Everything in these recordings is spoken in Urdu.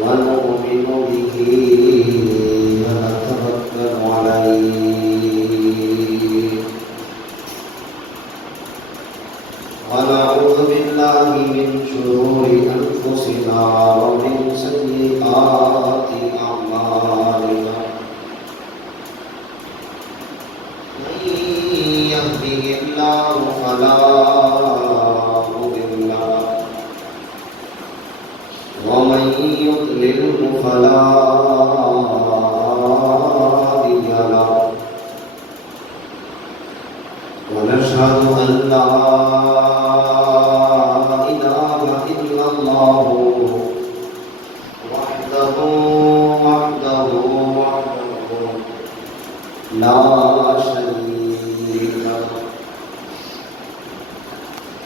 ونؤمن به ونتوكل عليه ونعوذ بالله من شرور أنفسنا ومن سيئات أعمالنا من يهده الله فلا مضل له ومن يضلله فلا هادي له ونشهد أن لا إله إلا الله وحده لا شريك له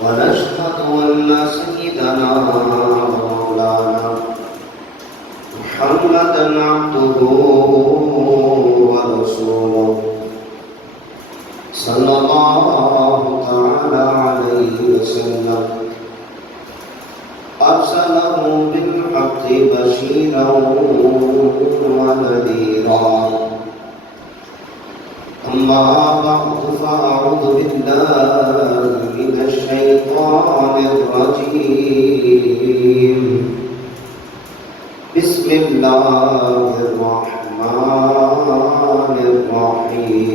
ونشهد أن سيدنا ومولانا محمدا عبده ورسوله صلى الله تعالى عليه وسلم أرسله بالحق بشيرا ونذيرا أما بعد فأعوذ بالله من الشيطان الرجيم بسم الله الرحمن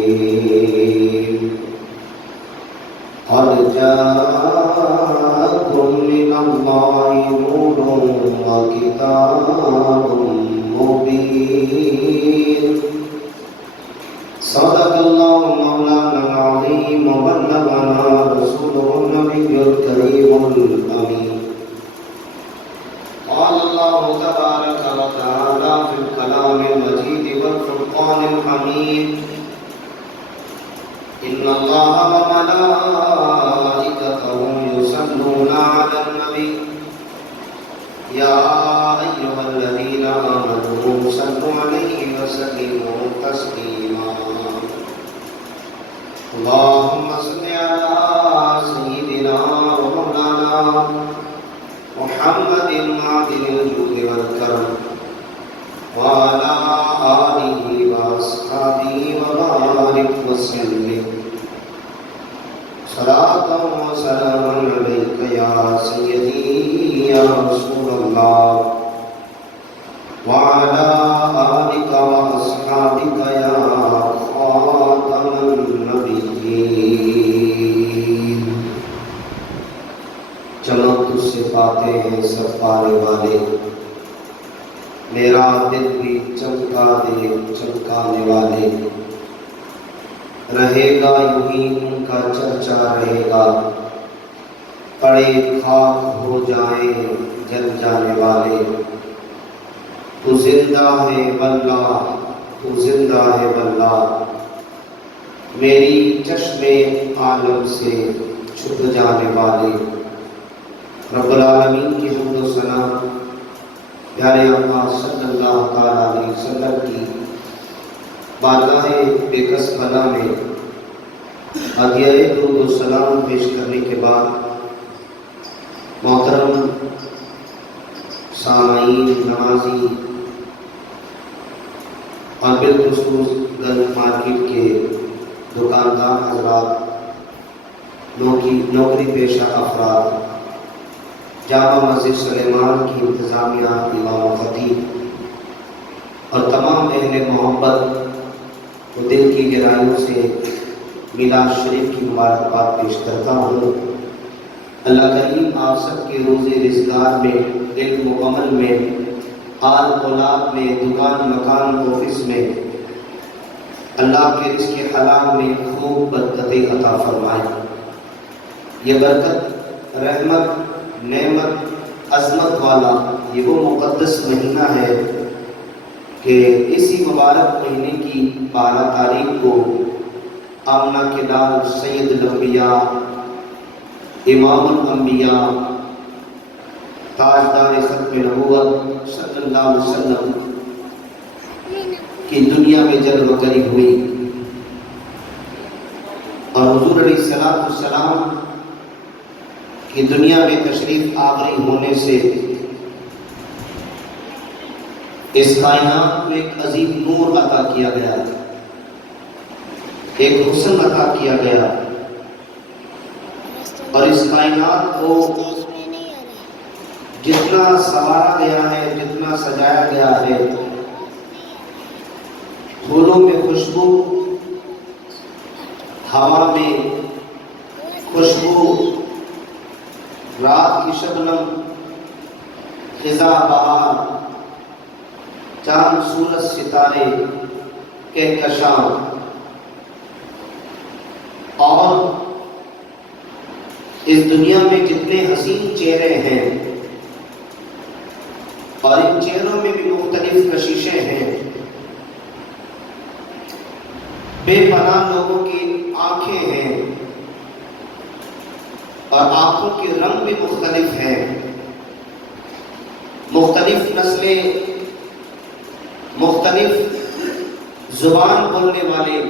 الرحيم قد جاءكم من الله نور وكتاب مبين صدق الله مولانا العظيم وبلغنا رسوله النبي الكريم الأمين قال الله تبارك وتعالى في الكلام المجيد والفرقان الحميد إن الله وملائكته يصلون على النبي يا أيها الذين آمنوا صلوا عليه وسلموا تسليما اللهم صل على سيدنا ومولانا محمد معدن الجود والكرم وعلى آله وأصحابه وبارك وسلم صلاة وسلاما عليك يا سيدي يا رسول الله وعلى آلك وأصحابك يا خاتم النبيين چمک تجھ سے پاتے ہیں سب پانے والے میرا دل بھی چمکا دے چمکانے والے رہے گا یوں ہی ان کا چرچا رہے گا پڑے خاک ہو جائیں جل جانے والے تو زندہ ہے واللہ تو زندہ ہے واللہ میری چشم عالم سے چھپ جانے والے رب العالمین کی حمد و ثنا پیارے آقا صلی اللہ تعالیٰ علیہ وسلم کی بارگاہ بےکس بنا میں ہدیہ درود و سلام پیش کرنے کے بعد محترم سامعین نمازی اور بالخصوص گنج مارکیٹ کے دکاندار حضرات نوکری پیشہ افراد جامع مسجد سلیمان کی انتظامیہ امام و خطیب اور تمام اہل محبت و دل کی گہرائیوں سے میلاد شریف کی مبارکباد پیش کرتا ہوں اللہ کریم آپ سب کے روزے رزقار میں علم و عمل میں آل اولاد میں دکان مکان آفس میں اللہ کے رزق حلال میں خوب برکتیں عطا فرمائے یہ برکت رحمت نعمت عظمت والا یہ وہ مقدس مہینہ ہے کہ اسی مبارک مہینے کی 12 تاریخ کو آمنہ کے لال سید الانبیاء امام الانبیاء تاجدار ختم نبوت صلی اللہ علیہ وسلم کی دنیا میں جلوہ گری ہوئی اور حضور علیہ السلام کی دنیا میں تشریف آوری ہونے سے اس کائنات میں ایک عظیم نور عطا کیا گیا، ایک حسن عطا کیا گیا، اور اس کائنات کو جتنا سنوارا گیا ہے، جتنا سجایا گیا ہے، پھولوں میں خوشبو، ہوا میں خوشبو، رات کی شبنم، خزاں بہار، چاند سورج ستارے کہکشاں، اور اس دنیا میں جتنے حسین چہرے ہیں اور ان چہروں میں بھی مختلف کششیں ہیں، بے پناہ لوگوں کی آنکھیں ہیں اور آنکھوں کے رنگ بھی مختلف ہیں، مختلف نسلیں، مختلف زبان بولنے والے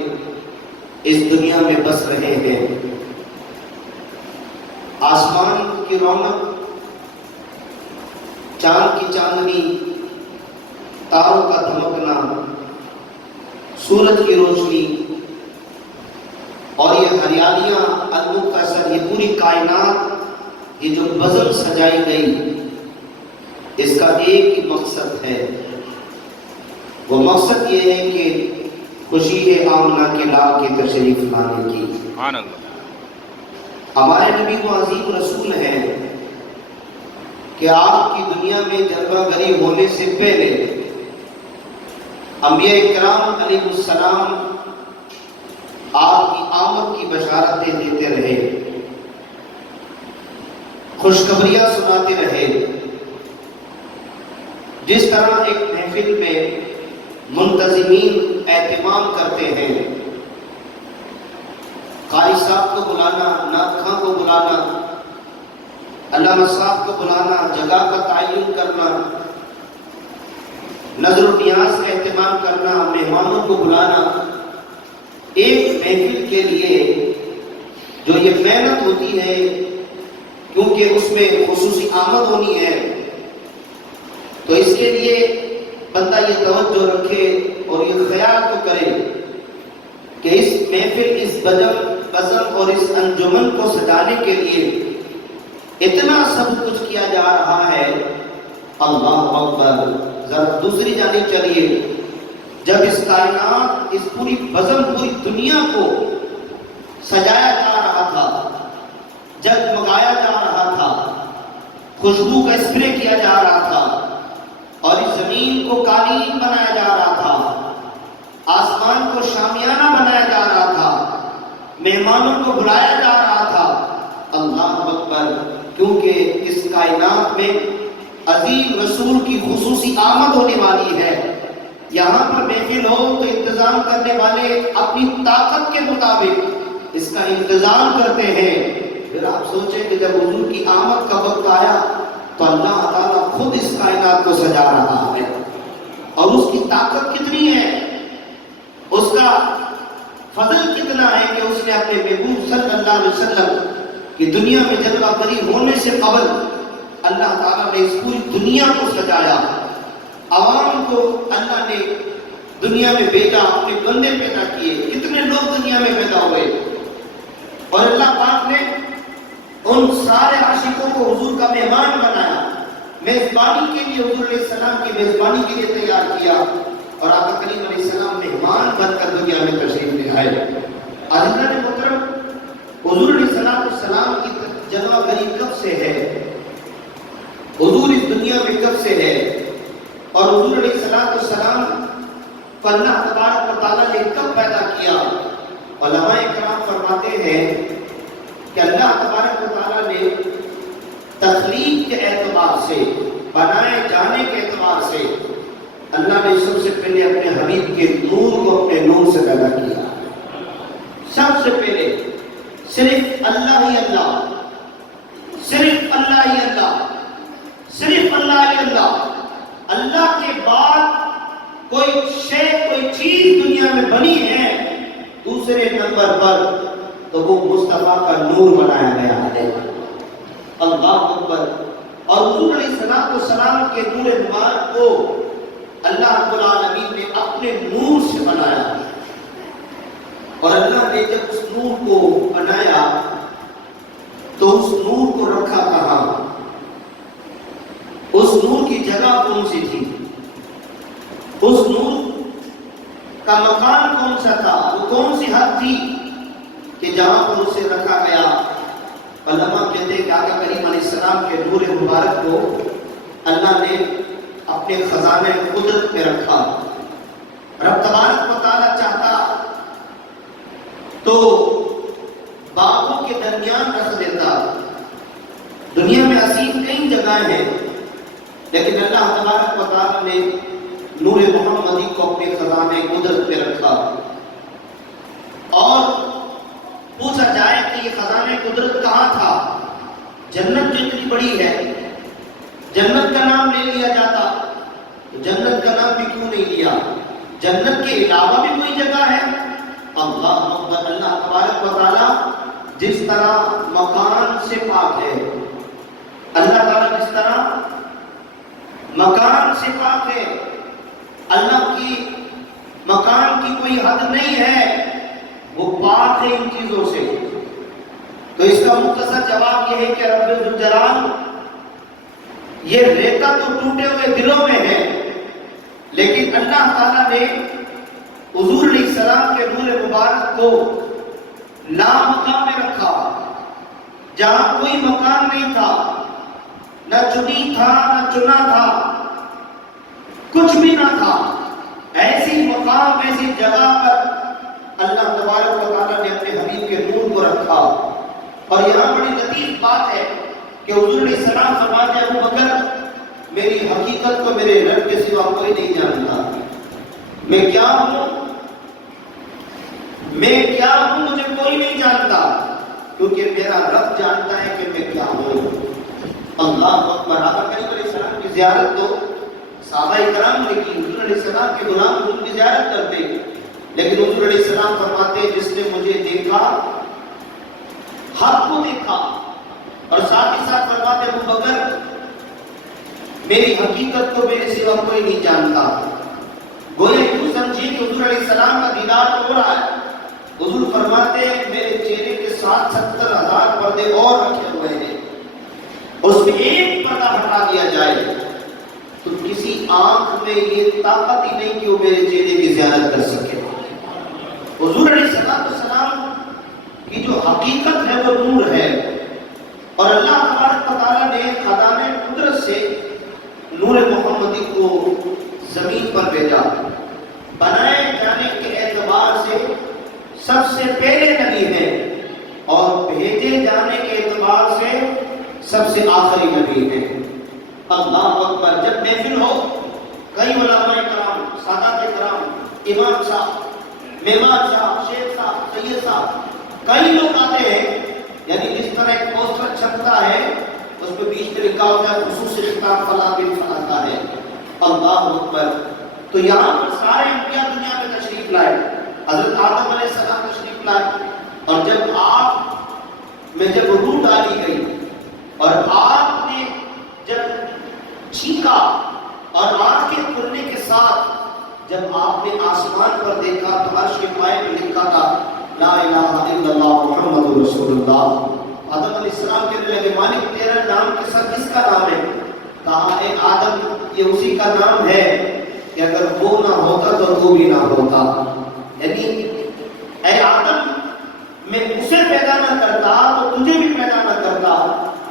اس دنیا میں بس رہے ہیں۔ آسمان کی رونق، چاند کی چاندنی، تاروں کا دھمکنا، سورج کی روشنی اور یہ ہریالیاں المختصر، یہ پوری کائنات، یہ جو بزم سجائی گئی، اس کا ایک ہی مقصد ہے۔ وہ مقصد یہ ہے کہ خوشی ہے آمنہ کے لال کے تشریف لانے کی۔ سبحان اللہ۔ ہمارے نبی کو عظیم رسول ہے کہ آپ کی دنیا میں جلوہ گری ہونے سے پہلے انبیاء کرام علیہ السلام آپ کی آمد کی بشارتیں دیتے رہے، خوشخبریاں سناتے رہے۔ جس طرح ایک محفل میں منتظمین اہتمام کرتے ہیں، قاری صاحب کو بلانا، نعت خواں کو بلانا، علامہ صاحب کو بلانا، جگہ کا تعین کرنا، نظر و نیاز کا اہتمام کرنا، مہمانوں کو بلانا، ایک محفل کے لیے جو یہ محنت ہوتی ہے، کیونکہ اس میں خصوصی آمد ہونی ہے، تو اس کے لیے بندہ یہ توجہ رکھے اور یہ خیال تو کرے کہ اس محفل، اس بزم اور اس انجمن کو سجانے کے لیے اتنا سب کچھ کیا جا رہا ہے۔ اللہ اکبر۔ ذرا دوسری جانب چلیے، جب اس کائنات، اس پوری بزم، پوری دنیا کو سجایا جا رہا تھا، جگمگایا جا رہا تھا، خوشبو کا اسپرے کیا جا رہا تھا، اور اس زمین کو قالین بنایا جا رہا تھا، آسمان کو شامیانہ بنایا جا رہا تھا، مہمانوں کو بلایا جا رہا تھا۔ اللہ اکبر۔ کیونکہ اس کائنات میں عظیم رسول کی خصوصی آمد ہونے والی ہے۔ یہاں پر محفل ہو تو انتظام کرنے والے اپنی طاقت کے مطابق اس کا انتظام کرتے ہیں۔ پھر آپ سوچیں کہ جب حضور کی آمد کا وقت آیا تو اللہ تعالیٰ خود اس کائنات کو سجا رہا ہے، اور اس کی طاقت کتنی ہے، اس کا فضل کتنا ہے کہ اس نے اپنے محبوب صلی اللہ علیہ وسلم کی دنیا میں جلوہ گری ہونے سے قبل اللہ تعالیٰ نے اس پوری دنیا کو سجایا، عوام کو اللہ نے دنیا میں بھیجا، اپنے بندے پیدا کیے، کتنے لوگ دنیا میں پیدا ہوئے، اور اللہ پاک نے ان سارے عاشقوں کو حضور کا مہمان بنایا، میزبانی کے لیے حضور علیہ السلام کی میزبانی کے لیے تیار کیا، اور آقا کریم علیہ السلام مہمان بن کر دنیا میں تشریف لے آئے۔ عزیزان محترم، حضور علیہ السلام کی جلوہ گری کب سے ہے، حضور اس دنیا میں کب سے ہے، اور حضور علیہ السلام کو اللہ تبارک و تعالیٰ نے کب پیدا کیا؟ علماء کرام فرماتے ہیں کہ اللہ تبارک و تعالیٰ نے تخلیق کے اعتبار سے، بنائے جانے کے اعتبار سے، اللہ نے سب سے پہلے اپنے حبیب کے نور کو اپنے نور سے پیدا کیا۔ سب سے پہلے صرف اللہ ہی اللہ، صرف اللہ ہی اللہ، صرف اللہ ہی اللہ، اللہ کے بعد کوئی شے، کوئی چیز دنیا میں بنی ہے دوسرے نمبر پر تو وہ مصطفیٰ کا نور بنایا گیا ہے۔ اللہ اکبر۔ اور حضور علیہ السلام کے نور مبارک کو اللہ رب العالمین نے اپنے نور سے بنایا، اور اللہ نے جب اس نور کو بنایا تو اس نور کو رکھا کہاں؟ اس نور کی جگہ کون سی تھی؟ اس نور کا مکان کون سا تھا؟ وہ کون سی حد تھی کہ جہاں پر اسے رکھا گیا؟ علماء کہتے ہیں کہ آقا کریم علیہ السلام کے نور مبارک کو اللہ نے اپنے خزانے قدرت میں رکھا۔ رب تبارک و تعالیٰ چاہتا تو باغوں کے درمیان رکھ دیتا۔ دنیا میں عظیم کئی جگہیں ہیں، لیکن اللہ تبارک و تعالیٰ نے نور محمدی کو اپنے خزانے قدرت میں رکھا۔ اور پوچھا جائے کہ یہ خزانے قدرت کہاں تھا؟ جنت جو اتنی بڑی ہے، جنت کا نام لے لیا جاتا تو جنت کا نام بھی کیوں نہیں لیا؟ جنت کے علاوہ بھی کوئی جگہ ہے؟ اللہ اکبر! اللہ تبارک و تعالیٰ جس طرح مکان سے پاک ہے، اللہ تعالیٰ جس طرح مکان سے پاک ہے، اللہ کی مکان کی کوئی حد نہیں ہے، وہ پاک ہے ان چیزوں سے۔ تو اس کا مختصر جواب یہ ہے کہ رب ذوالجلال یہ ریتا تو ٹوٹے ہوئے دلوں میں ہے، لیکن اللہ تعالیٰ نے حضور علیہ السلام کے نور مبارک کو لامکان میں رکھا، جہاں کوئی مکان نہیں تھا، نہ چنی تھا نہ چنا تھا، کچھ بھی نہ تھا۔ ایسی مقام، ایسی جگہ پر اللہ تبارک و تعالیٰ نے اپنے حبیب کے نور کو رکھا۔ اور یہاں بڑی لطیف بات ہے کہ حضور علیہ السلام فرماتے ہیں، ابو بکر میری حقیقت کو میرے رب کے سوا کوئی نہیں جانتا۔ میں کیا ہوں، مجھے کوئی نہیں جانتا، کیونکہ میرا رب جانتا ہے کہ میں کیا ہوں۔ اللہ اکبر! آقا کریم علیہ السلام کی زیارت تو صحابہ کرام نے کی، حضور علیہ السلام کے غلام ان کی زیارت کرتے، لیکن حضور علیہ السلام فرماتے ہیں جس نے مجھے دیکھا حق کو دیکھا، اور ساتھ ہی ساتھ فرماتے ابو بکر میری حقیقت کو میرے سوا کوئی نہیں جانتا۔ گویا یوں سمجھیے کہ حضور علیہ السلام کا دیدار ہو رہا ہے۔ حضور فرماتے ہیں میرے چہرے کے ساتھ 70,000 پردے اور رکھے ہوئے ہیں، اس میں ایک پردہ ہٹا دیا جائے تو کسی آنکھ میں یہ طاقت ہی نہیں کہ وہ میرے چہرے کی زیارت کر سکے۔ حضور علیہ السلام کی جو حقیقت ہے وہ نور ہے، اور اللہ تبارک و تعالیٰ نے خزانے قدرت سے نور محمدی کو زمین پر بھیجا۔ بنائے جانے کے اعتبار سے سب سے پہلے نبی ہیں، اور بھیجے جانے کے اعتبار سے سب سے آخری نبی ہیں۔ اللہ اکبر! جب محفل ہو، کئی علماء کرام، سادات کرام، امام صاحب، مہمان صاحب، شیخ صاحب، سید صاحب، کئی لوگ آتے ہیں، یعنی جس طرح ایک پوسٹر چھپتا ہے اس میں بیچ میں لکھا ہوتا ہے خصوصی خطاب فلاں بن فلاں کا ہے۔ اللہ اکبر! تو یہاں پر سارے انبیاء دنیا میں تشریف لائے، حضرت آدم علیہ السلام تشریف لائے، اور جب آپ میں جب روح ڈالی گئی اور آپ نے جب چھینکا اور آنکھ کے کھلنے کے ساتھ جب آپ نے آسمان پر دیکھا تو عرش کے پائے میں لکھا تھا لا الہ الا اللہ محمد رسول اللہ۔ آدم علیہ السلام کہنے لگے مالک تیرا نام کے ساتھ کس کا نام ہے؟ کہا اے آدم یہ اسی کا نام ہے کہ اگر وہ نہ ہوتا تو تو بھی نہ ہوتا، یعنی اے آدم میں اسے پیدا نہ کرتا تو تجھے بھی پیدا نہ کرتا۔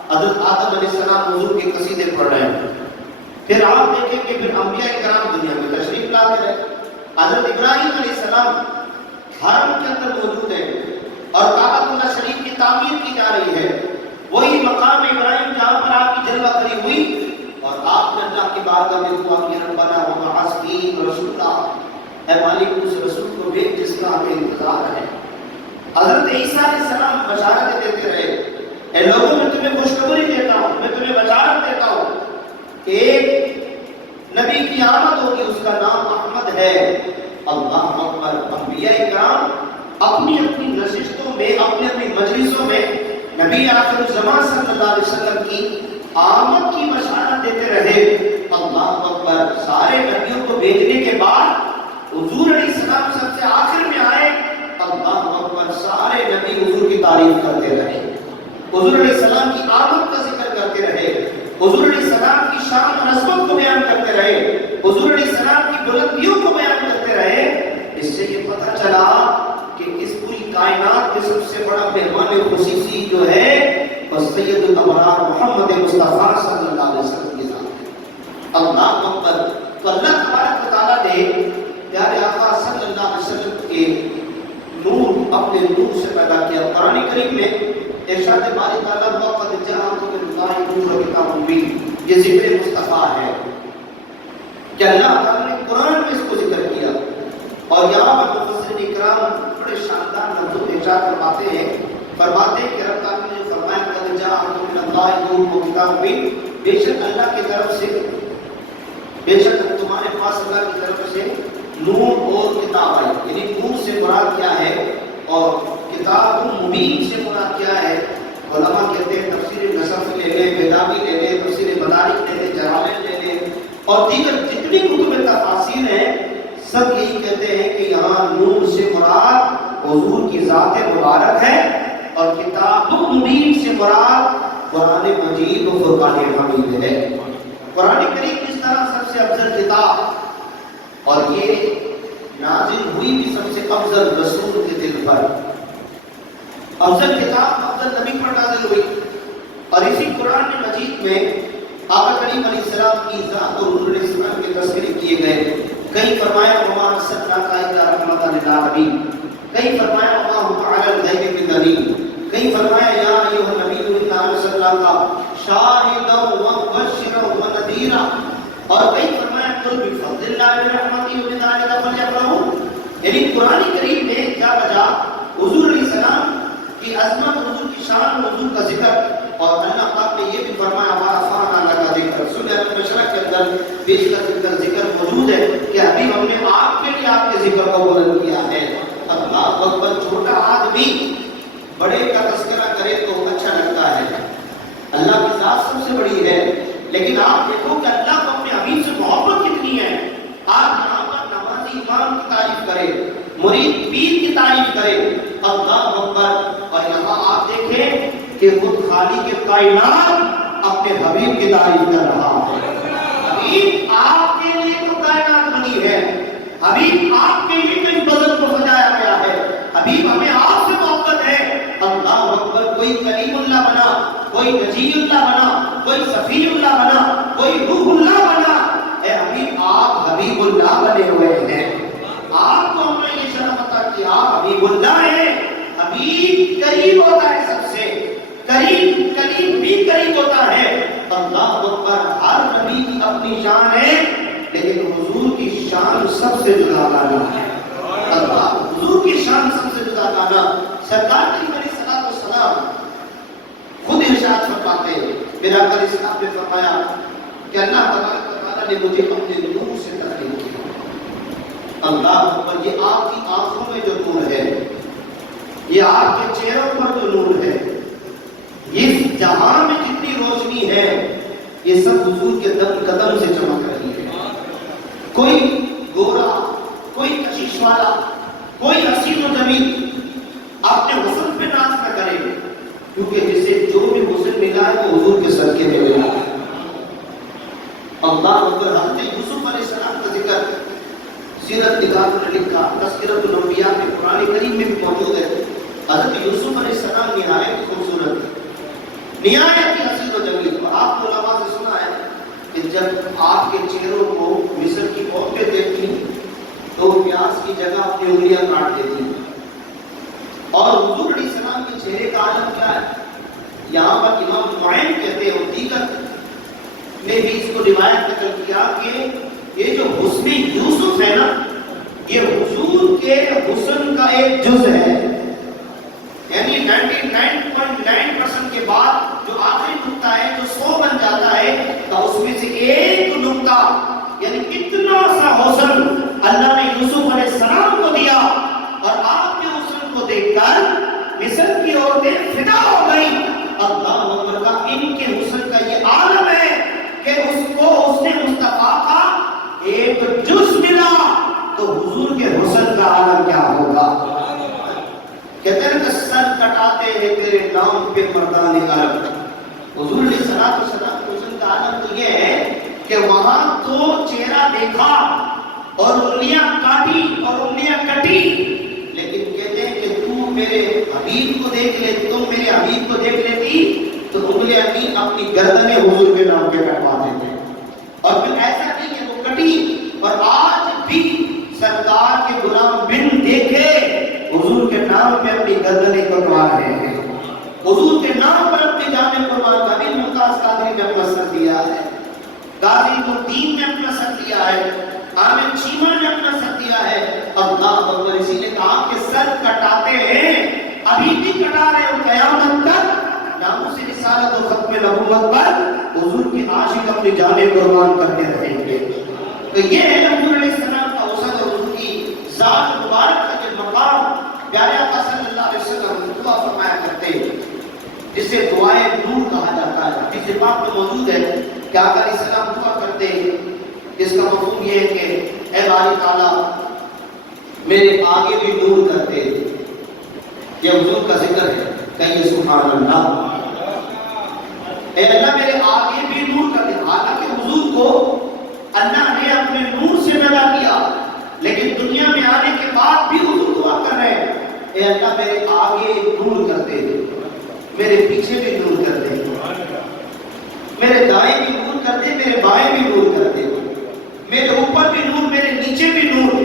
حضرت آدم علیہ السلام حضور کے قصیدے پڑھ رہے ہیں۔ پھر آپ دیکھیں کہ پھر انبیاء کرام دنیا میں تشریف لاتے رہے۔ حضرت ابراہیم علیہ السلام حرم کے اندر موجود ہے اور کعبۃ اللہ شریف کی تعمیر کی جا رہی ہے، وہی مقام ابراہیم جہاں پر آپ کی جلوہ گری ہوئی اور آپ نے اللہ کی بارگاہ میں دعا کی ربنا وابعث فیہم رسولا، اے مالک اس رسول کو بھیج جس کا ہمیں انتظار ہے۔ حضرت عیسیٰ علیہ السلام بشارت دیتے رہے، اے لوگوں میں تمہیں خوشخبری دیتا ہوں، میں تمہیں بشارت دیتا ہوں کہ ایک نبی کی آمد ہوگی، اس کا نام احمد ہے۔ اللہ اکبر! انبیاء کرام اپنی اپنی نشستوں میں، اپنی اپنی مجلسوں میں نبی آخر الزمان صلی اللہ علیہ وسلم کی آمد کی بشارت دیتے رہے، اللہ اکبر، سارے نبیوں کو بھیجنے کے بعد حضور علیہ السلام سب سے آخر میں آئے، اللہ اکبر، سارے نبی حضور کی تعریف کرتے رہے، حضور علیہ السلام کی آمد کا ذکر کرتے رہے، حضور علیہ السلام کی شان اور عظمت کو بیان کرتے رہے، حضور علیہ السلام کی بلندیوں کو بیان کرتے رہے۔ اس سے یہ پتہ چلا کہ اس پوری کائنات کے سب سے بڑا مہمان خصوصی جو ہے وہ سید الابرار محمد مصطفیٰ صلی اللہ علیہ وسلم کی ذات ہے۔ اللہ اکبر، تو اللہ تبارک و تعالیٰ نے پیارے آقا صلی اللہ علیہ وسلم کے نور اپنے نور سے پیدا کیا۔ قرآن کریم میں ارشاد باری تعالیٰ وَقَدْ جَاءَكُم مِّنَ اللَّهِ نُورٌ وَكِتَابٌ مُبِينٌ، یہ ذکر مصطفیٰ ہے کہ اللہ تعالیٰ نے قرآن میں اس کو ذکر کیا، اور یہاں پر مفسرین اکرام بڑے شاندار لفظوں میں ارشاد فرماتے ہیں کہ رب تعالیٰ نے فرمایا قَدْ جَاءَكُم مِّنَ اللَّهِ نُورٌ وَكِتَابٌ مُبِينٌ، بے شک اللہ کی طرف سے، بے شک تمہارے پاس اللہ کی طرف سے نور اور کتاب آئی، یعنی نور سے مراد کیا ہے اور کتاب مبین سے مراد کیا ہے؟ علماء کہتے ہیں تفسیر نصف لے لیں، بیضاوی لے لیں، تفسیر مدارک لے لیں، جلالین لے لیں، اور دیگر جتنی کتب تفاسیر ہیں سب یہی کہتے ہیں کہ یہاں نور سے مراد حضور کی ذات مبارک ہے، اور کتاب مبین سے مراد قرآن مجید و فرقان حمید ہے۔ قرآن کریم اس طرح سب سے افضل کتاب، اور یہ نازل ہوئی بھی سب سے افضل رسول کے دل پر، افضل کتاب افضل نبی پر نازل ہوئی، اور اسی قرآن مجید میں آقا کریم علیہ السلام کی ذات اور حضور علیہ السلام کے تذکرے کیے گئے۔ کہیں فرمایا وما ارسلناک الا رحمۃ للعالمین، کہیں فرمایا وما هو علی الغیب بضنین، کہیں فرمایا یا ایھا النبی انا ارسلناک شاہدا ومبشرا ونذیرا، اور کہیں فرمایا قل بفضل اللہ ورحمتہ وبذلک فلیفرحوا۔ یعنی قرآن کریم میں جا بجا حضور علیہ السلام کی عظمت، حضور کی شان، حضور کا ذکر، اور اللہ پاک نے یہ بھی فرمایا وَرَفَعْنَا لَكَ ذِكْرَكَ۔ سورۃ البقرہ کے اندر بیچ کا ذکر موجود ہے کہ ابھی ہم نے آپ کے لیے آپ کے ذکر کو بلند کیا ہے۔ اللہ اکبر، چھوٹا آدمی بڑے کا تذکرہ کرے تو اچھا لگتا ہے، اللہ کی ذات سب سے بڑی ہے، لیکن آپ دیکھو کہ اللہ کو اپنے حبیب سے محبت کتنی ہے۔ آپ یہاں پر نمازی امام کی تعریف کرے، مرید پیر کی تعریف کرے، اللہ اکبر، اور یہاں آپ دیکھیں کہ خود خالق کے کائنات اپنے حبیب کی تعریف کر رہا ہے۔ حبیب آپ کے لیے تو کائنات بنی ہے، حبیب آپ کے لیے تو اس بدن کو سجایا گیا ہے، حبیب ہمیں آپ سے محبت ہے۔ اللہ اکبر، کوئی کلیم اللہ بنا، کوئی نجی اللہ بنا، کوئی صفی اللہ بنا، کوئی روح اللہ بنا، اے حبیب آپ حبیب اللہ بنے ہوئے ہیں۔ آپ کو ہم نے یہ شرف عطا کیا، آپ حبیب اللہ ہیں۔ حبیب قریب ہوتا ہے سب سے، قریب بھی قریب ہوتا ہے۔ اللہ اکبر، ہر نبی کی اپنی شان ہے، لیکن حضور کی شان سب سے جدا گانا ہے۔ اللہ، حضور کی شان سب سے جدا گانا۔ سرکار کی علیہ السلام خود ارشاد فرماتے ہیں، میرا کل اسلام نے فرمایا کہ اللہ تبارک و تعالیٰ نے مجھے اپنے نور سے تخلیق کیا۔ اللہ اکبر، یہ آپ کی آنکھوں میں جو نور ہے، یہ آپ کے چہروں پر جو نور ہے، اس جہان میں جتنی روشنی ہے، یہ سب حضور کے قدم سے چمک رہی ہے۔ کوئی گورا، کوئی کشش والا، کوئی حسین و جمیل اپنے حسن پہ ناز نہ کرے، کیونکہ جسے جو بھی حسن ملا ہے وہ حضور کے صدقے میں ملا ہے۔ اللہ اکبر، حضرت یوسف علیہ السلام کا ذکر سیرت نگار نے لکھا، تذکرۃ الانبیاء میں قرآن کریم میں بھی موجود ہے۔ حضرت یوسف علیہ السلام نہایت خوبصورت تھے، نہایت ہی حسین و جمیل، اور آپ نے علماء سے سنا ہے کہ جب آپ کے چہروں کو مصر کی عورتیں دیکھتی تو پیاس کی جگہ اپنی انگلیاں کاٹ دیتی، اور حضور علیہ السلام کے چہرے کا عالم کیا ہے؟ یہاں پر امام معین کہتے ہیں، اور دیگر نے بھی اس کو روایت نقل کیا کہ یہ جو حسن یوسف ہے نا، یہ حضور کے حسن کا ایک جز ہے، یعنی 99.9% کے بعد جو آخری نقطہ ہے جو 100 بن جاتا ہے، تو اس میں سے ایک نقطہ، یعنی اتنا سا حسن اللہ نے یوسف علیہ السلام کو دیا، اور آپ کے حسن کو دیکھ کر مصر کی عورتیں فدا ہو گئی۔ اللہ اکبر، کا ان کے حسن کا یہ عالم ہے کہ اس کو اس نے تو حضور کے حسن کا عالم کیا ہوگا؟ کہتے ہیں کہ سر کٹاتے ہیں تیرے نام پہ مردان عرب. حضور علیہ الصلوۃ والسلام کے حسن کا عالم تو یہ ہے کہ وہاں تو چہرہ دیکھا اور انگلیاں کاٹی اور انگلیاں کٹی، لیکن کہتے ہیں کہ تو میرے حبیب کو دیکھ لے، تم میرے حبیب کو دیکھ لیتی تو انگلیاں نہیں اپنی گردنیں حضور کے نام پہ کٹوا دیتے. اور پھر ایسا نہیں کہ وہ کٹی، اور آج بھی سرکار کے غلام بن دیکھے حضور کے نام پہ اپنی گردنیں کٹوا رہے ہیں. حضور کے نام پر اپنی جانیں قربان کر دی. ممتاز قادری نے اپنا سر دیا ہے، قاضی الدین نے اپنا سر دیا ہے، عامر چیمہ نے اپنا سر دیا ہے. اللہ اکبر. اسی نے کہا کہ سر کٹاتے ہیں، ابھی بھی کٹا رہے ہو، قیامت تک ناموس رسالت و ختم نبوت پر حضور کی عاشق اپنی جانیں قربان کرتے رہیں گے. تو یہ ہے حضور علیہ السلام کا حسن اور حضور کی ذات مبارک کا جو مقام. پیارے آقا صلی اللہ علیہ وسلم دعا فرمایا کرتے ہیں جسے دعائے نور کہا جاتا ہے. حدیث پاک میں موجود ہے کہ آقا علیہ السلام دعا کرتے ہیں، اس کا مفہوم یہ ہے کہ اے باری تعالیٰ میرے آگے بھی نور کرتے. یہ حضور کا ذکر ہے، کہیے سبحان اللہ. اے اللہ میرے آگے بھی نور کرتے. حالانکہ حضور کو اللہ نے اپنے نور سے پیدا کیا، لیکن دنیا میں آنے کے بعد بھی حضور دعا کر رہے ہیں اے اللہ میرے آگے نور کر دے، میرے پیچھے بھی نور کر دے، میرے دائیں بھی نور کر دے، میرے بائیں بھی نور کر دے، میرے اوپر بھی نور، میرے نیچے بھی نور.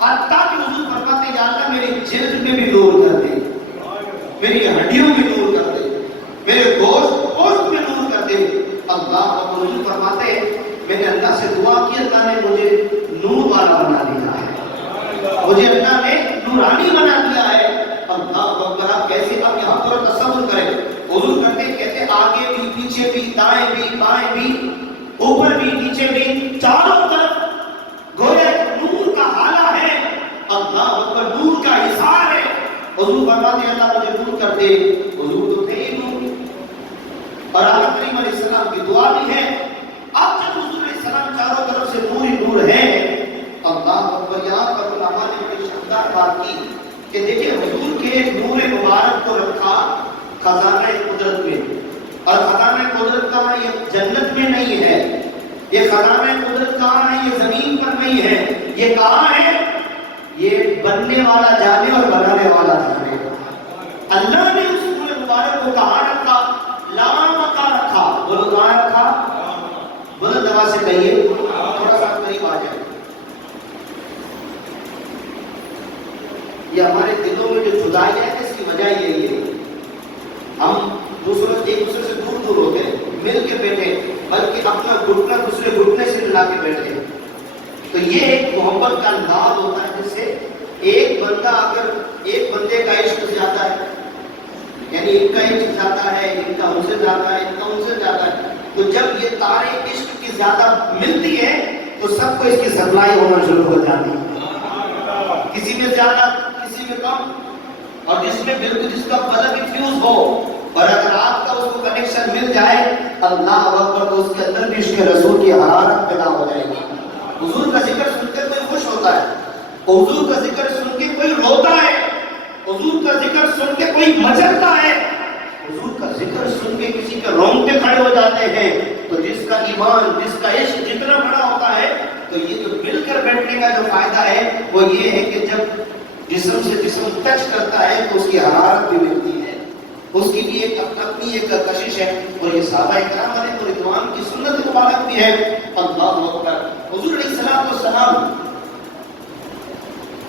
حتیٰ کہ حضور فرماتے ہیں یا اللہ میری جلد میں بھی نور کر دے، میری ہڈیوں میں نور کر دے، میرے گوشت میں نور کر دے. اللہ حضور فرماتے ہیں میں نے اللہ سے دعا کی، اللہ نے مجھے نور والا بنا دیا ہے، مجھے اللہ نے نورانی بنا دیا ہے. اللہ اکبر. آپ کیسے آپ یہاں پر تصور کریں. حضور کرتے کہتے آگے بھی پیچھے بھی دائیں بھی بائیں بھی اوپر بھی نیچے بھی چاروں طرف گویا نور کا حالہ ہے. اللہ اکبر. نور کا اظہار ہے. حضور فرماتے ہیں اللہ مجھے نور کر دے. حضور تو تھے ہی نور. اور آقا کریم علیہ السلام کی دعا بھی ہے. اب جب حضور علیہ السلام چاروں طرف سے نور ہی نور ہے. اللہ اکبر. یہاں پر علماء نے بڑی شاندار بات کی کہ دیکھیں حضور کے نور مبارک کو رکھا خزانہ قدرت میں، اور خزانہ قدرت کہاں؟ یہ جنت میں نہیں ہے. یہ خزانہ قدرت کہاں ہے؟ یہ زمین پر نہیں ہے. یہ کہاں ہے؟ یہ بننے والا جانے اور بنانے والا جانے. اللہ نے اس نور مبارک کو کہاں رکھا؟ لامکاں رکھا. بولو کہاں رکھا؟ بولو دعا سے کہیے، تھوڑا سا قریب آ جائے. یہ ہمارے دلوں میں جو جدائی ہے اس کی وجہ یہی ہے، ہم ایک دوسرے سے دور دور ہوتے ہیں، مل کے بیٹھے، بلکہ اپنا گھٹنا دوسرے گھٹنے سے ملا کے بیٹھے. تو یہ ایک محبت کا انداز ہوتا ہے جس سے ایک بندہ اگر ایک بندے کا عشق زیادہ ہے، یعنی ان کا عشق زیادہ ہے، ان کا ان سے زیادہ ہے، ان کا ان سے زیادہ ہے، تو جب یہ تارے عشق کی زیادہ ملتی ہے تو سب کو اس کی سپلائی ہونا شروع ہو جاتی ہے. کسی میں زیادہ کسی میں کم، اور جس میں بالکل جس کا بلب فیوز ہو، اور اگر آپ کا اس کو کنیکشن مل جائے اللہ اکبر تو اس کے اندر بھی عشق رسول کی حرارت پیدا ہو جائے گی. حضور کا ذکر سن کے کوئی خوش ہوتا ہے، حضور کا ذکر سن کے کوئی روتا ہے، حضور کا ذکر سن کے کوئی مچلتا ہے، حضور کا ذکر سن کے کسی کے رونگٹے کھڑے ہو جاتے ہیں. تو جس کا ایمان جس کا عشق جتنا بڑا ہوتا ہے تو یہ جو مل کر بیٹھنے کا جو فائدہ ہے وہ یہ ہے کہ جب جسم سے جسم ٹچ کرتا ہے تو اس کی حرارت بھی ملتی ہے، اس کی بھی ایک اپنی ایک کشش ہے. اور یہ صحابہ کرام علیہ رضوان کی سنت مبارک بھی ہے. اللہ اکبر. حضور علیہ الصلوۃ والسلام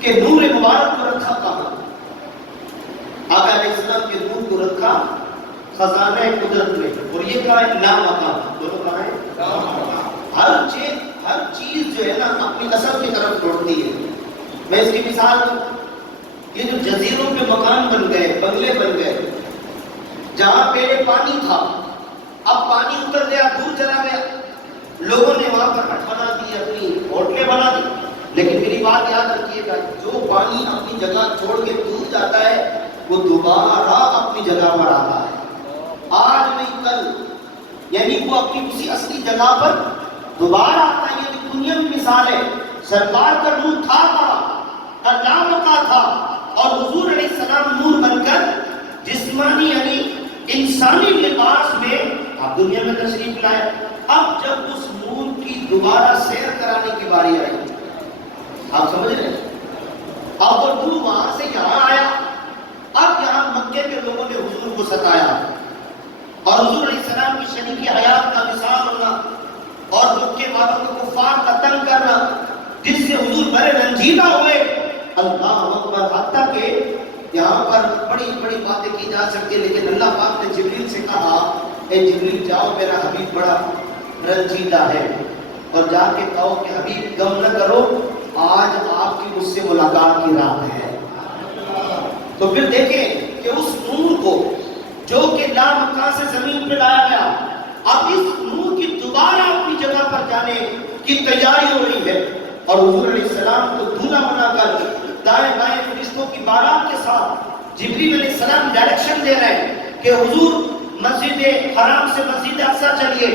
کے نور مبارک کو رکھا کہاں؟ آقا علیہ السلام کے نور کو رکھا خزانہ قدرت میں. اور یہ کہا ہے لامکان. دونوں کہاں ہے؟ ہر چیز جو ہے نا اپنی اصل کی طرف لوٹتی ہے. میں اس کی مثال دوں، یہ جو جزیروں پہ مکان بن گئے، بنگلے بن گئے، جہاں پہلے پانی تھا اب پانی اتر گیا، دور چلا گیا، لوگوں نے وہاں پر ہٹ بنا دی، اپنی ہوٹلیں بنا دی. لیکن میری بات یاد رکھیے گا، جو پانی اپنی جگہ چھوڑ کے دور جاتا ہے وہ دوبارہ اپنی جگہ پر آتا ہے. آج نہیں کل، یعنی وہ اپنی اسی اصلی جگہ پر دوبارہ آتا ہے. یہ دنیا میں مثال ہے. سرکار کا نور تھا اللہ تھا، اور حضور علیہ السلام نور بن کر جسمانی یعنی انسانی لباس میں آپ دنیا میں تشریف لائے۔ اب جب اس نور کی دوبارہ سیر کرانے کی باری آئی، آپ سمجھ رہے ہیں، اب وہ نور وہاں سے یہاں آیا، اب یہاں مکے کے لوگوں نے حضور کو ستایا، اور حضور علیہ السلام کی شریک حیات کا مثال ہونا اور مکے والوں کو کفار کا تنگ کرنا، جس سے حضور بڑے رنجیدہ ہوئے۔ اللہ اکبر، حتیٰ کہ یہاں پر بڑی بڑی باتیں کی جا سکتی ہیں، لیکن اللہ پاک نے جبریل سے کہا، اے جبریل جاؤ، میرا حبیب بڑا رنجیدہ ہے، اور جا کے کہو کہ حبیب غم نہ کرو، آج آپ کی مجھ سے ملاقات کی رات ہے۔ تو پھر دیکھیں کہ اس نور کو جو کہ لامکان سے زمین پہ لایا گیا، اب اس نور کی دوبارہ اپنی جگہ پر جانے کی تیاری ہو رہی ہے، اور حضور علیہ السلام کو دولہا بنا کر دائیں بائیں فرشتوں کی بارات کے ساتھ جبریل علیہ السلام ڈائریکشن دے رہے ہیں کہ حضور مسجد حرام سے مسجد اقصی چلیے،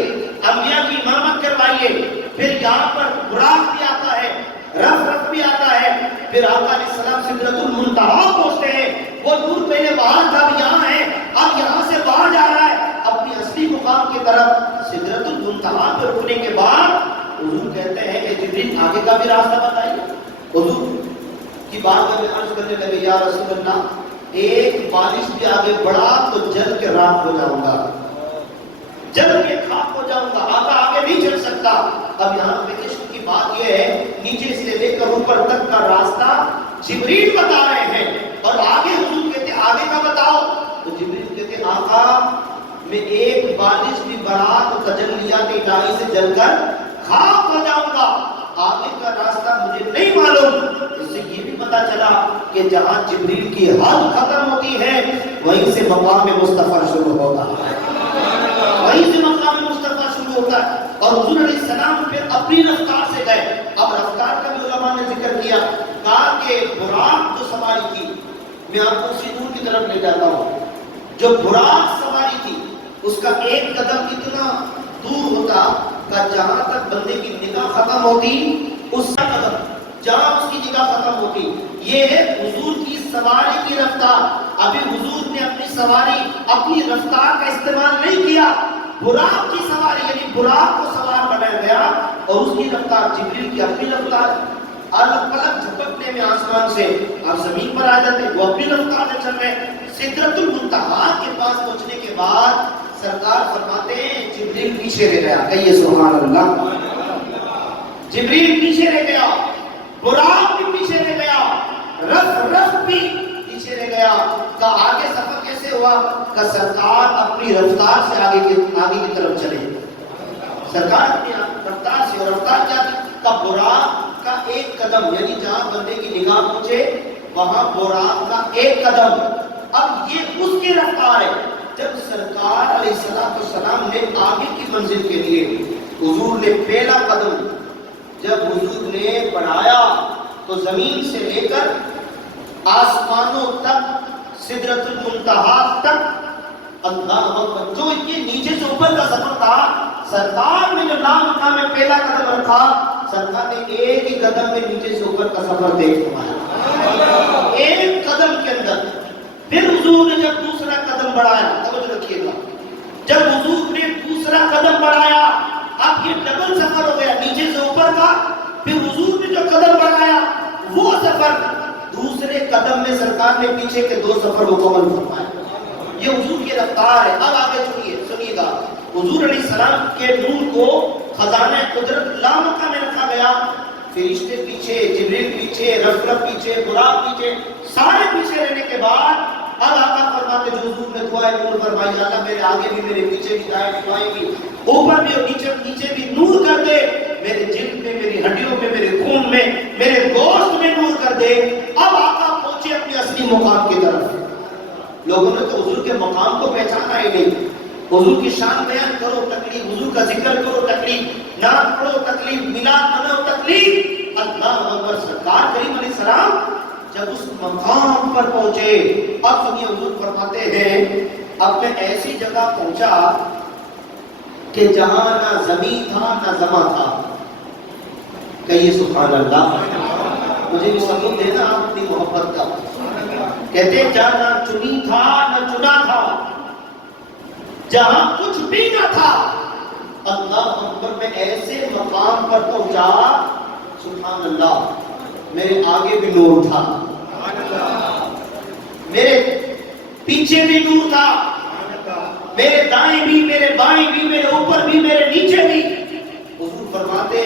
انبیاء کی امامت کروائیے، پھر یہاں پر براق بھی آتا ہے، رف بھی آتا ہے، پھر آقا علیہ السلام سدرۃ المنتہا پہنچتے ہیں۔ وہ نور پہلے باہر تھا، اب یہاں ہے، اب یہاں سے باہر جا رہا ہے اپنی اصلی مقام کی طرف۔ سدرۃ المنتہا پہ رکنے کے بعد حضور کہتے ہیں کہ جبریل آگے کا بھی راستہ بتائیے۔ حضور کی بات میں عرض کرنے لگے، یا رسول اللہ، ایک بارش بھی آگے بڑھا تو جل کے راکھ ہو جاؤں گا، جل کے خاک ہو جاؤں گا، آقا آگے نہیں چل سکتا۔ اب یہاں پہ عشق کی بات یہ ہے، نیچے سے لے کر اوپر تک کا راستہ جبریل بتا رہے ہیں، اور آگے حضور کہتے ہیں آگے کا بتاؤ، تو جبریل کہتے ہیں آقا میں ایک بارش بھی بڑھا تو تجلیات الہی سے جل کر خاک ہو جاؤں گا، آگے کا راستہ مجھے نہیں معلوم۔ اس سے یہ بھی پتا چلا کہ جہاں جبریل کی حد ختم ہوتی ہے وہیں سے مقام مصطفیٰ شروع ہوتا ہے، وہیں سے مقام مصطفیٰ شروع ہوتا ہے۔ اور حضور علیہ السلام پھر اپنی رفتار سے گئے۔ اب رفتار کا بھی علماء نے ذکر کیا، کہا کہ براق جو سواری تھی، میں آپ کو اسی نور کی طرف لے جاتا ہوں، جو براق سواری تھی اس کا ایک قدم اتنا دور ہوتا کہ جہاں تک بندے کی نگاہ ختم ہوتی اس کا قدم جہاں اس کی نگاہ ختم ہوتی، یہ ہے حضور کی سواری کی رفتار۔ ابھی حضور نے اپنی سواری اپنی رفتار کا استعمال نہیں کیا، براق کی سواری یعنی براق کو سوار بنایا گیا، اور اس کی رفتار جبریل کی اپنی رفتار، الگ پلک جھپکنے میں آسمان سے آپ زمین پر آ جاتے، وہ اپنی رفتار سے چل رہے۔ سدرۃ المنتہا کے پاس پہنچنے کے بعد سرکار فرماتے ہیں جبریل پیچھے رہ گیا، کہیے سبحان اللہ، جبریل پیچھے رہ گیا، براق بھی پیچھے رہ گیا، رف بھی پیچھے رہ گیا۔ کہ آگے سفر کیسے ہوا؟ کہ سرکار اپنی رفتار سے آگے کی طرف چلے، سرکار اپنی رفتار سے، اور رفتار کیا تھی؟ کہ براق کا ایک قدم، یعنی جہاں بندے کی نگاہ پہنچے وہاں براق کا ایک قدم۔ اب یہ اس کی رفتار ہے۔ جب سرکار علیہ السلام نے آگے کی منزل کے لیے حضور نے پہلا قدم جب حضور نے بڑھایا تو زمین سے لے کر آسمانوں تک، سدرۃ المنتہا تک، اللہ اکبر، جو یہ نیچے سے اوپر کا سفر تھا، سرکار نے جو لامکان میں پہلا قدم رکھا، سرکار نے ایک ہی قدم میں نیچے سے اوپر کا سفر دیکھ پایا، ایک قدم کے اندر۔ پھر حضور نے جب دوسرا قدم بڑھایا، توجہ رکھیے گا، جب حضور نے دوسرا قدم بڑھایا، اب یہ ڈبل سفر ہو گیا، نیچے سے اوپر کا، پھر حضور نے جو قدم بڑھایا وہ سفر، دوسرے قدم میں سرکار نے پیچھے کے دو سفر مکمل فرمائے۔ یہ حضور کی رفتار ہے۔ اب آگے سنیے گا، حضور علیہ السلام کے نور کو خزانہ قدرت لامکان میں رکھا گیا، فرشتے پیچھے، جبریل پیچھے، رف پیچھے، براق پیچھے، سارے پیچھے رہنے کے بعد اب آقا فرماتے جو حضور نے دعائیں نور فرمائی، اللہ میرے آگے بھی میرے پیچھے بھی دائیں بائیں بھی اوپر بھی اور نیچے بھی نور کر دے، میرے جلد میں، میری ہڈیوں میں، میرے خون میں، میرے گوشت میں نور کر دے۔ اب آقا پہنچے اپنی اصلی مقام کی طرف۔ لوگوں نے تو حضور کے مقام کو پہچانا ہی نہیں۔ حضور کی شان بیان کرو تکلیف، حضور کا ذکر کرو تکلیف، نعت پڑھو تکلیف، میلاد مناؤ تکلیف۔ اللہ اکبر، سرکار کریم علیہ السلام جب اس مقام پر پہنچے، اب سنیے حضور فرماتے ہیں اب میں ایسی جگہ پہنچا کہ جہاں نہ زمین تھا نہ زماں تھا، کہیے سبحان اللہ. مجھے بھی ثبوت دینا آپ اپنی محبت کا. کہتے جہاں نہ چنی تھا نہ چنا تھا، جہاں کچھ بھی نہ تھا، اللہ اکبر میں ایسے مقام پر پہنچا، سبحان اللہ. میرے آگے بھی نور تھا، میرے پیچھے بھی نور تھا، میرے دائیں بھی، میرے بائیں بھی، میرے اوپر بھی، میرے نیچے بھی. حضور فرماتے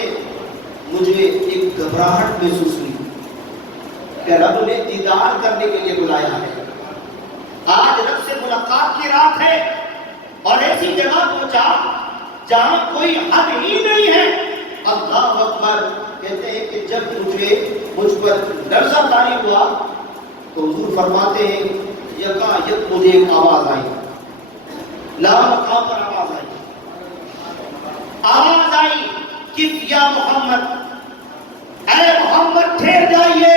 مجھے ایک گھبراہٹ محسوس ہوئی کہ رب نے دیدار کرنے کے لیے بلایا ہے. آج رب سے ملاقات کی رات ہے اور ایسی جگہ پہنچا جہاں کوئی حد ہی نہیں ہے. اللہ اکبر. کہتے ہیں کہ جب مجھ پر لرزہ طاری ہوا تو حضور فرماتے ہیں یکایک مجھے ایک آواز آئی، لا مقام پر آواز آئی کہ یا محمد، اے محمد ٹھہر جائیے.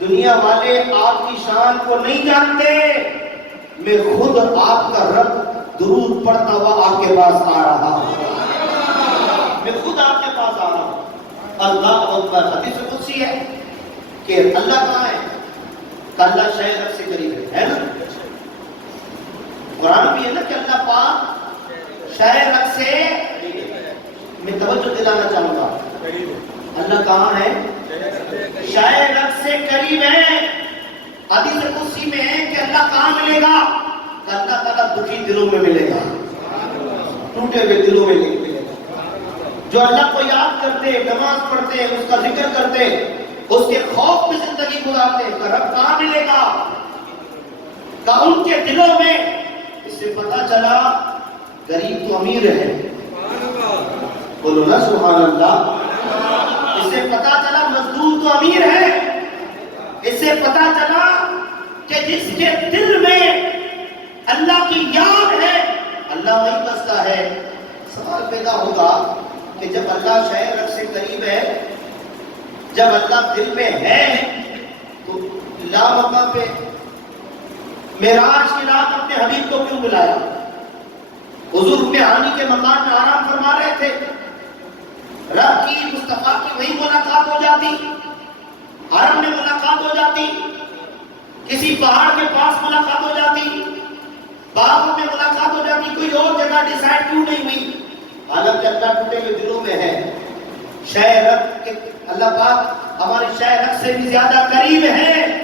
دنیا والے آپ کی شان کو نہیں جانتے، میں خود آپ کا رب درود پڑھتا ہوا آپ کے پاس آ رہا ہوں، میں خود آپ کے پاس آ رہا ہوں. اللہ اکبر. حدیث قدسی ہے کہ اللہ کہاں ہے؟ اللہ شاید رب سے قریب ہے نا. قرآن بھی ہے نا کہ اللہ پاک شاید رب سے. میں توجہ دلانا چاہوں گا، اللہ کہاں ہے؟ شاید رب سے قریب ہے. حدیث قدسی میں ہے کہ اللہ کہاں ملے گا؟ اللہ تعالیٰ دکھی دلوں میں ملے گا، ٹوٹے ہوئے دلوں میں ملے گا. جو اللہ کو یاد کرتے، نماز پڑھتے، اس کا ذکر کرتے، اس کے خوف میں زندگی گزارتے، رب کہاں ملے گا؟ کہ ان کے دلوں میں. اس سے پتہ چلا غریب تو امیر ہے. بولو نا سبحان اللہ. اس سے پتہ چلا مزدور تو امیر ہے. اس سے پتہ چلا کہ جس کے دل میں اللہ کی یاد ہے اللہ وہی بستا ہے. سوال پیدا ہوگا کہ جب اللہ شاید رب سے قریب ہے، جب اللہ دل میں ہے، تو لامقام پہ معراج کی رات اپنے حبیب کو کیوں بلایا؟ حضور روحانی کے مکان میں آرام فرما رہے تھے، رب کی مصطفیٰ کی وہی ملاقات ہو جاتی، حرم میں ملاقات ہو جاتی، کسی پہاڑ کے پاس ملاقات ہو جاتی، باغوں میں ملاقات ہو جاتی، کوئی اور جگہ ڈیسائیڈ کیوں نہیں ہوئی؟ حالانکہ اللہ ٹوٹے ہوئے دلوں میں ہے. شاید رب کے اللہ پاک ہمارے شاید رب سے بھی زیادہ قریب ہے،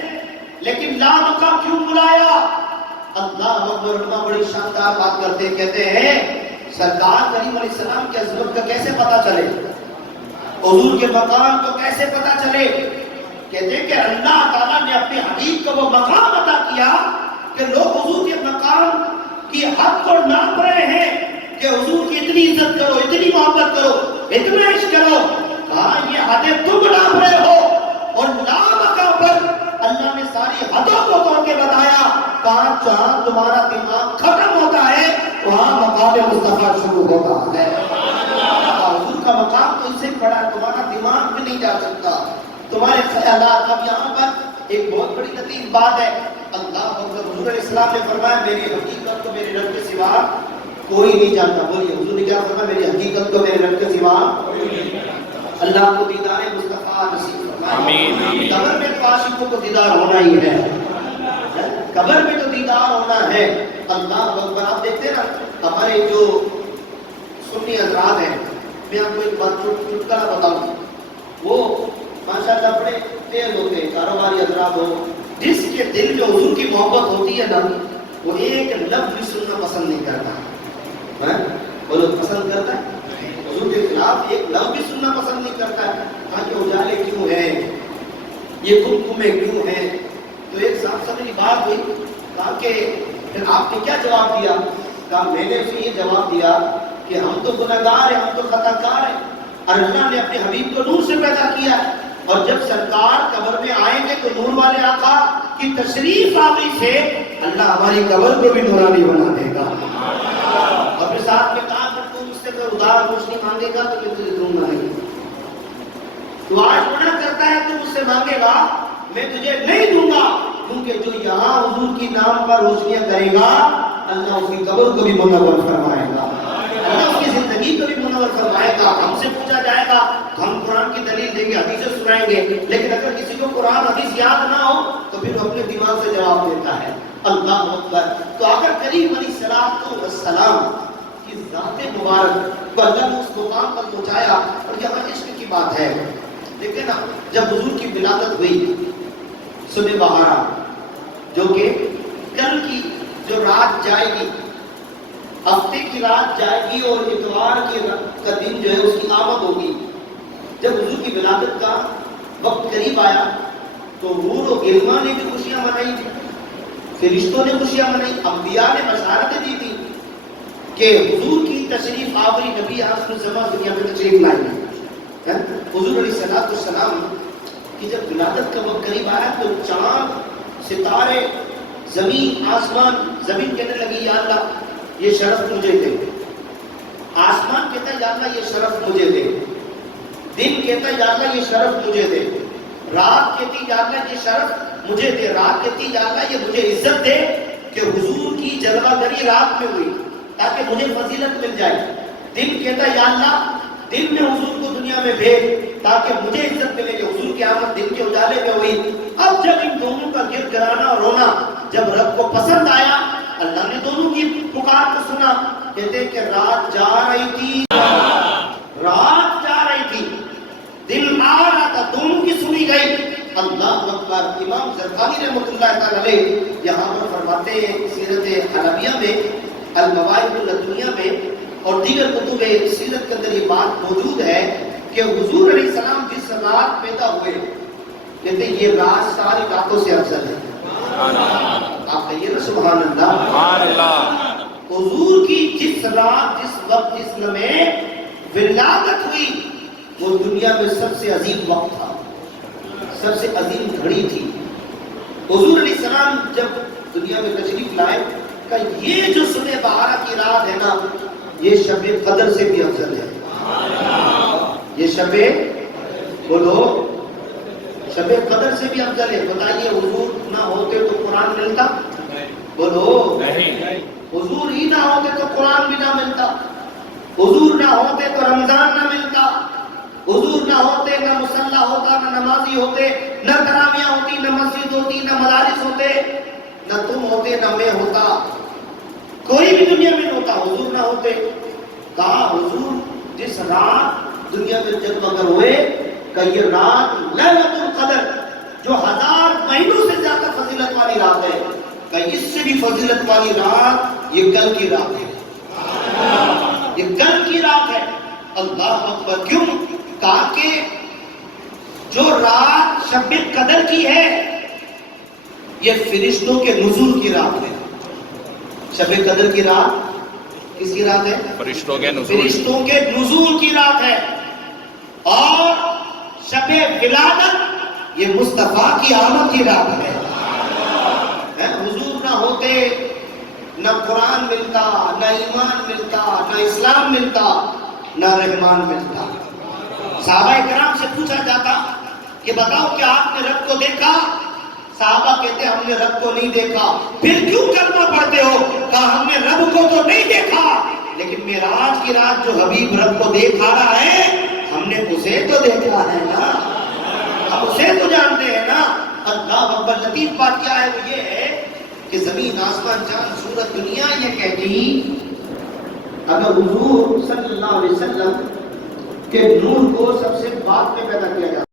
لیکن لامقام کیوں بلایا؟ اللہ اکبر. بڑی شاندار بات کرتے کہتے ہیں سرکار کریم علیہ السلام کی عظمت کا کیسے پتہ چلے، حضور کے مقام کو کیسے پتہ چلے؟ کہتے ہیں کہ اللہ تعالیٰ نے اپنے حبیب کو وہ مقام عطا کیا کہ لوگ حضور کے مقام کی حد کو ناپ رہے ہیں کہ حضور کی اتنی عزت کرو، اتنی محبت کرو، اتنا عشق کرو. کہاں یہ حدیں تم ناپ رہے ہو؟ اور لامقام پر اللہ نے ساری حدوں کو توڑ کے بتایا. کہاں جہاں تمہارا دماغ ختم ہوتا ہے وہاں مقام مصطفیٰ شروع ہوتا ہے. حضور کا مقام تو اس سے بڑا ہے، تمہارا دماغ بھی نہیں جا سکتا، تمہارے خیالات. اب یہاں پر ایک بہت بڑی لطیف بات ہے. اللہ اکبر. حضور علیہ السلام نے فرمایا میری حقیقت کو میرے رب کے سوا کوئی نہیں جانتا. بولیے حضور نے کیا فرمایا؟ میری حقیقت کو میرے رب کے سوا. اللہ کو دیدار مصطفیٰ نصیب فرمائے. قبر میں تو عاشقوں کو دیدار ہونا ہی ہے، قبر میں تو دیدار ہونا ہے. اللہ اکبر. آپ دیکھتے ہیں نا ہمارے جو سنی حضرات ہیں، میں آپ کو ایک بات چٹکلا بتاؤں، وہ ماشاءاللہ بڑے تیز ہوتے ہیں، کاروباری حضرات ہو، جس کے دل جو حضور کی محبت ہوتی ہے نا، وہ ایک لفظ بھی سننا پسند نہیں کرتا. وہ لوگ پسند کرتا ہے حضور کے خلاف ایک لفظ بھی سننا پسند نہیں کرتا ہے. کہا کہ اجالے کیوں ہیں، یہ گمگمے کیوں ہیں؟ تو ایک صاحب سمجھ بات ہوئی. کہا کہ پھر آپ نے کیا جواب دیا؟ کہا میں نے اسے یہ جواب دیا کہ ہم تو گنہگار ہیں، ہم تو خطا کار ہیں، اور اللہ نے اپنے حبیب کو نور سے پیدا کیا، اور جب سرکار قبر میں آئیں گے تو نور والے آقا کی تشریف آوری سے اللہ ہماری قبر کو بھی نورانی بنا دے گا. اور پھر ساتھ میں کہا کہ تو مجھ سے کوئی ادھار روشنی مانگے گا تو میں تجھے دوں گا نہیں. تو آج منع کرتا ہے تو مجھ سے مانگے گا میں تجھے نہیں دوں گا، کیونکہ جو یہاں حضور کی نام پر روشنیاں کرے گا اللہ اس کی قبر کو بھی منور فرمائے گا، اللہ اس کی زندگی کو بھی منور فرمائے گا. ہم سے پوچھا جائے گا، ہم قرآن دیں گے، حدیثیں سنائیں گے، لیکن اگر کسی کو قرآن حدیث یاد نہ ہو تو پھر وہ اپنے دماغ سے جواب دیتا ہے۔ اللہ اکبر۔ تو اگر کریم علیہ السلام کی ذات مبارک کو اللہ نے اس مقام پر پہنچایا، اور یہاں عشق کی بات ہے، دیکھیں نا، جب حضور کی ولادت ہوئی صبح بہارا، جو کہ کل کی جو رات جائے گی، ہفتے کی رات جائے گی اور اتوار کا دن جو ہے اس کی آمد ہوگی، جب حضور کی ولادت کا وقت قریب آیا تو حور و غلمان نے بھی خوشیاں منائی تھی، فرشتوں نے خوشیاں منائی، انبیاء نے بشارتیں دی تھی کہ حضور کی تشریف آوری، نبی آخر الزمان دنیا میں تشریف لائیں گے۔ حضور علیہ السلام کی جب ولادت کا وقت قریب آیا تو چاند، ستارے، زمین، آسمان، زمین کہنے لگی یا اللہ یہ شرف مجھے دے، آسمان کہتا ہے یا اللہ یہ شرف مجھے دے، دن کہتا ہے یا اللہ یہ شرف مجھے دے، رات کہتی یا اللہ یہ شرف مجھے دے، رات کہتی یا اللہ یہ مجھے عزت دے کہ حضور کی جلوہ گری رات میں ہوئی تاکہ مجھے فضیلت مل جائے، دن کہتا ہے یا اللہ دن میں حضور کو دنیا میں بھیج تاکہ مجھے عزت ملے کہ حضور کی آمد دن کے اجالے میں ہوئی۔ اب جب ان دونوں کا گر گرانا اور رونا جب رب کو پسند آیا، اللہ نے دونوں کی پکار کو سنا، کہتے کہ رات جا رہی تھی، رات جا رہی تھی، دن آ رہا تھا، دونوں کی سنی گئی۔ اللہ اکبر۔ امام زرقانی رحمۃ اللہ تعالی علیہ یہاں پر فرماتے ہیں سیرت حلبیہ میں، المواہب اللدنیہ میں اور دیگر کتب سیرت کے اندر یہ بات موجود ہے کہ حضور علیہ السلام جس رات پیدا ہوئے، کہتے ہیں یہ رات ساری راتوں سے افضل ہے۔ آپ کہیے نا سبحان اللہ۔ حضور کی جس رات، جس وقت، جس لمحے ولادت ہوئی، وہ دنیا میں سب سے عظیم وقت تھا، سب سے عظیم گھڑی تھی۔ حضور علیہ السلام جب دنیا میں تشریف لائے کہ یہ جو صبح بہارا کی رات ہے نا، یہ شب قدر سے بھی افضل ہے۔ یہ شب، بولو، شب قدر سے بھی افضل ہے۔ بتائیے حضور نہ ہوتے تو قرآن ملتا؟ بولو نہیں۔ حضور ہی نہ ہوتے تو قرآن بھی نہ ملتا، حضور نہ ہوتے تو رمضان نہ ملتا، حضور نہ ہوتے نہ مصلی ہوتا، نہ نمازی ہوتے، نہ تراویح ہوتی، نہ مسجد ہوتی، نہ مدارس ہوتے، نہ تم ہوتے، نہ میں ہوتا، کوئی بھی دنیا میں نہ ہوتا، حضور نہ ہوتے۔ کہا حضور جس رات دنیا میں جگمگر ہوئے کہ یہ رات لیلۃ القدر جو 1000 مہینوں سے زیادہ فضیلت والی رات ہے، کہ اس سے بھی فضیلت والی رات یہ کل کی رات ہے، یہ کل کی رات ہے۔ اللہ اکبر۔ کیوں؟ تاکہ جو رات شب قدر کی ہے یہ فرشتوں کے نزول کی رات ہے۔ شب قدر کی رات کس کی رات ہے؟ فرشتوں کے نزول کی رات ہے۔ اور شب ولادت یہ مصطفیٰ کی آمد کی رات ہے۔ حضور نہ ہوتے نہ قرآن ملتا، نہ ایمان ملتا، نہ اسلام ملتا، نہ رحمان ملتا۔ صحابہ کرام سے پوچھا جاتا کہ بتاؤ کہ آپ نے رب کو دیکھا؟ صحابہ کہتے ہم نے رب کو نہیں دیکھا۔ پھر کیوں کلمہ پڑھتے ہو؟ کہا ہم نے رب کو تو نہیں دیکھا، لیکن معراج کی رات جو حبیب رب کو دیکھ آ رہا ہے ہم نے اسے تو دیکھا ہے نا، ہم اسے تو جانتے ہیں نا۔ اللہ اکبر۔ لطیف بات کیا ہے وہ یہ ہے کہ زمین، آسمان، چاند، سورج، دنیا یہ کہتی اگر حضور صلی اللہ علیہ وسلم کے نور کو سب سے بعد میں پیدا کیا جاتا